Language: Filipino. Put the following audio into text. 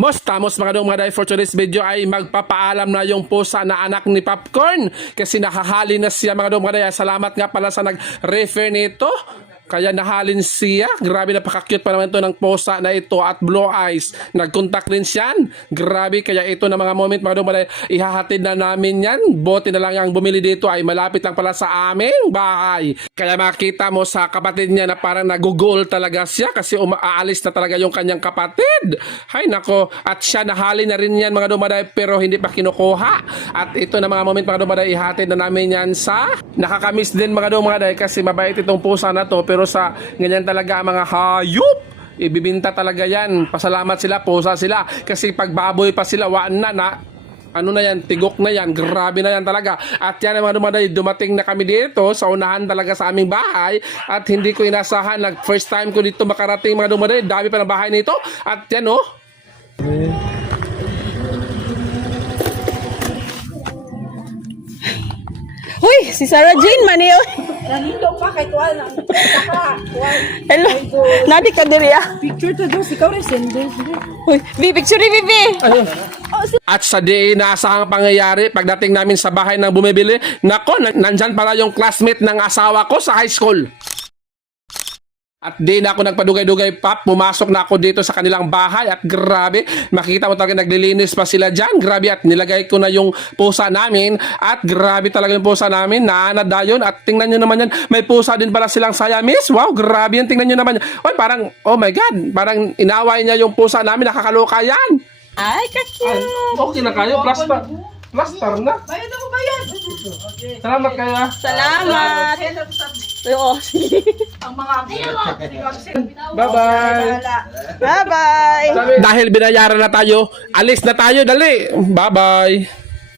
Tamos mga day, for today's video ay magpapaalam na yung pusa na anak ni Popcorn kasi nakahali na siya mga day. Salamat nga pala sa nag-refer nito. Kaya nahalin siya. Grabe, napaka-cute pa naman ito ng pusa na ito at blue eyes. Nag-contact rin siya. Grabe, kaya ito na mga moment mga dumaday, ihahatid na namin yan. Bote na lang ang bumili dito ay malapit lang pala sa aming bahay. Kaya makita mo sa kapatid niya na parang nagugol talaga siya kasi aalis na talaga yung kanyang kapatid. Hay nako, at siya nahalin na rin yan mga dumaday pero hindi pa kinukuha. At ito na mga moment mga dumaday, ihatid na namin yan sa nakakamiss din mga dumaday kasi mabait itong pusa na to pero sa ganyan talaga mga hayop ibibinta talaga yan. Pasalamat sila, pusa sila kasi pag baboy pa sila ano na yan, tigok na yan, grabe na yan talaga. At yan mga dumaday, dumating na kami dito sa unahan talaga sa aming bahay at hindi ko inasahan, first time ko dito makarating mga dumaday, dami pa ng bahay nito. At yan Uy, si Sarah Jane man yun. Nanindo pa kay tuwal na. Saka, tuwal. Hello. Nadi ka diri ah. Picture to dos, ikaw rin sende. Uy, picture ni Bibi. Ayun. At sa di inaasahang pangyayari pagdating namin sa bahay ng bumibili, nako, nandyan pala yung classmate ng asawa ko sa high school. At di na ako nagpadugay-dugay pa, pumasok na ako dito sa kanilang bahay at grabe, makikita mo talaga naglilinis pa sila dyan, grabe, at nilagay ko na yung pusa namin at grabe talaga yung pusa namin, naanadayon. At tingnan nyo naman yan, may pusa din pala silang Siamese, wow, grabe yan, tingnan nyo naman yan. Oy, parang, oh my god, parang inaway niya yung pusa namin, nakakaloka yan. Ay, ka-cute. Okay na kayo, plaster na. Bayad ako, bayad. Salamat kayo. Salamat. Oo, sige. Ang mga Bye-bye. Bye-bye. Dahil binayaran na tayo, alis na tayo, dali. Bye-bye.